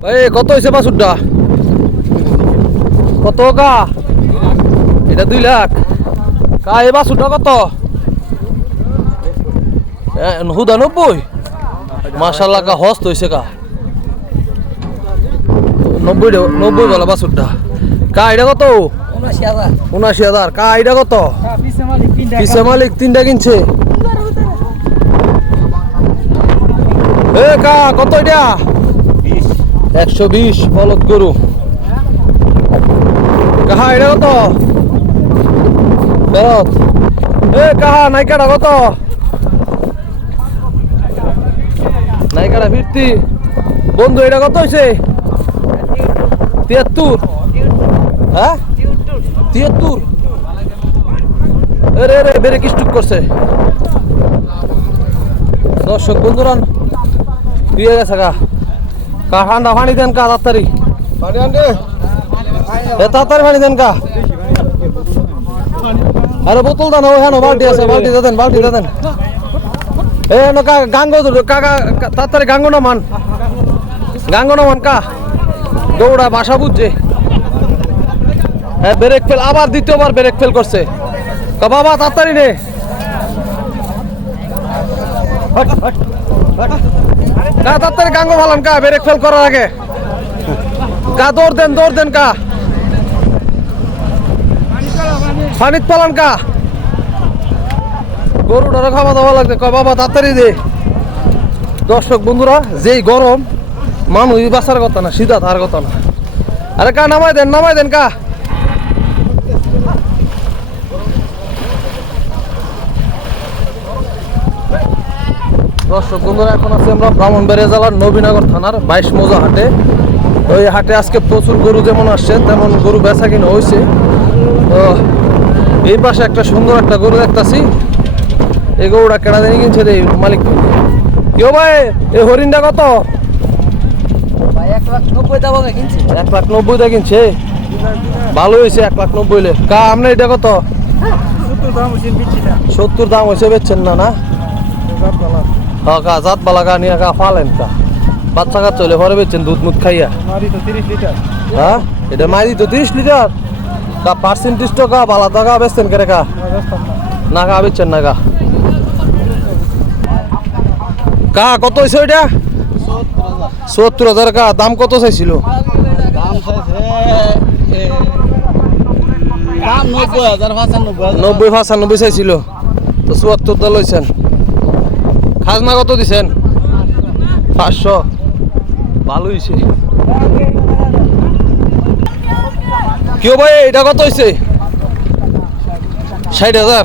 এই কত হয়েছে বাসুরটা কত কা? এটা দুই লাখ। কা এই বাসুরটা কত? এ, হুদা নব্বই? মাসাল্লাহ কা হস্ত হয়েছে কা। নব্বই নব্বই বলা বাসুরটা কা এটা কত? উনাশি হাজার। কা এটা কত? পিসে মালিক তিনটা পিসে মালিক তিনটা কিনছে। এ কা কত এটা? একশো বিশ বলদ গরু। কাহা, এটা কত? এ কাহা, নাইকাটা কত? নাইকাটা ফিরতি। বন্ধু, এটা কত হয়েছে তিয়াত্তর। হ্যাঁ? তিয়াত্তর। রে রে বেরে কিস্টুক করছে। দর্শক বন্ধুরা দিয়ে গেছে গা। কা ঠান্ডা পানি দেন কা তাড়াতাড়ি। পানি আনতে। এ তাড়াতাড়ি পানি দেন কা। আরে বোতল দেন ওখানে বালতি আছে বালতি দেন বালতি দেন। এ ন কা গাঙ্গ কাকা তাড়াতাড়ি গাঙ্গ না মান গাঙ্গ না মান কা। দৌড়া বাসা বুঝছে। হ্যাঁ ব্রেক ফেল আবার দ্বিতীয়বার ব্রেক ফেল করছে। কা বাবা তাড়াতাড়ি নে। কা তাড়াতাড়ি গাঙ্গ ভালাম কা, ব্রেক ফেল করার আগে। কা, দৌড় দেন দৌড় দেন কা। পানিত পালান কা। গরুটারও খাওয়া দাওয়া লাগবে ক বাবা, তাড়াতাড়ি দে। দর্শক, বন্ধুরা, যেই গরম, মানুষ বাঁচার কথা না, সিধা তার কথা না। আরে কা নামাই দেন নামাই দেন কা। দর্শক বন্ধুরা এখন আছি আমরা ব্রাহ্মণবাড়িয়া জেলার নবীনগর থানার বাইশ মোজা হাটে। ওই হাটে আজকে প্রচুর গরু যেমন আসছে তেমন গরু বেচা কিনা হয়েছে। তো এই পাশে একটা সুন্দর একটা গরু দেখতাছি। এই গরুটা কেনা জানি কিনছে রে মালিক। কেউ ভাই এই হরিণটা কত? ভাই এক লাখ নব্বই টাকা কিনছে। ভালো হয়েছে এক লাখ নব্বই লে। কা আপনার এটা কত? সত্তর দাম হচ্ছে সত্তর দাম হয়েছে বেচছেন না না? হ্যাঁ কা জাত বালা কা নিয়ে কা ফালেন কা বাচ্চা কাচ্চা হলে পরে বেচছেন দুধ মুধ খাইয়া। তো হ্যাঁ? এটা মারি তো তিরিশ লিটার। কা পার্সেন্টেজ তো কা বালা টাকা বেচছেন কেরে কা না কা বেচছেন না কা কা কত হয়েছে ওইটা? সত্তর হাজার। কা দাম কত চাইছিল? নব্বই পঁচানব্বই নব্বই চাইছিল। তো চুয়াত্তর দা লইছেন। খাজনা কত দিছেন? পাঁচশো। ভালো হয়েছে কেউ ভাই, এটা কত হয়েছে ষাট হাজার।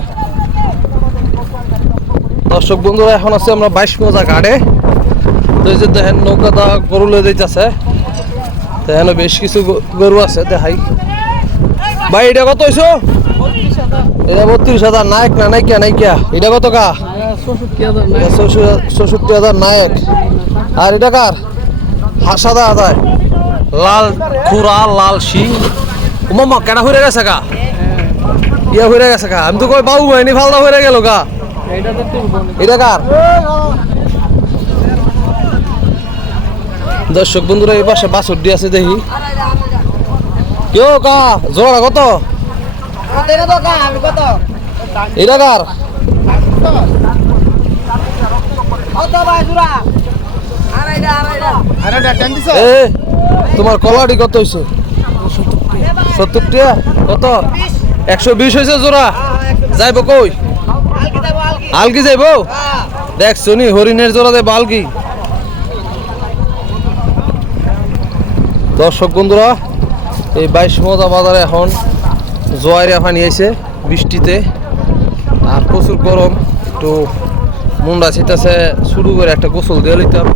দর্শক বন্ধুরা, এখন আছে আমরা বাইশ মজা ঘাটে। তো এই যে দেখেন, নৌকা দা গরু লয়ে যাইতেছে। দেখেন বেশ কিছু গরু আছে, দেখাই। ভাই, এটা কত হয়েছে এটা বত্রিশ হাজার নায়ক না নাইকিয়া নাইকিয়া এটা কত কা? চৌষট্টি হাজার নায়ক। আর এটা কার? সাদা হাজার লাল খুরা, লাল শিং। মামা কেনা হয়ে গেছে গা ইয়া হয়ে গেছে গা আমি তো কই বাবু ভাইনি ফালদা হয়ে গেল গা এটা কার? দর্শক বন্ধুরা, এই পাশে বাছর দিয়ে আছে দেখি। কেউ কা? জোড়া কত? এটা কার তোমার কলাটি কত হয়েছে সত্তর টাকা কত একশো বিশ হয়েছে জোড়া? যাইব কই? আলকি যাইব হ্যাঁ। দেখছ নি হরিণের জোড়া দেব আলকি দর্শক বন্ধুরা এই বাইশ মজা বাজারে এখন জোয়ারিয়া পানি আছে বৃষ্টিতে, আর প্রচুর গরম একটু মুন্ডা ছিটাছে, শুরু করে একটা গোসল দিয়ে লইতাম।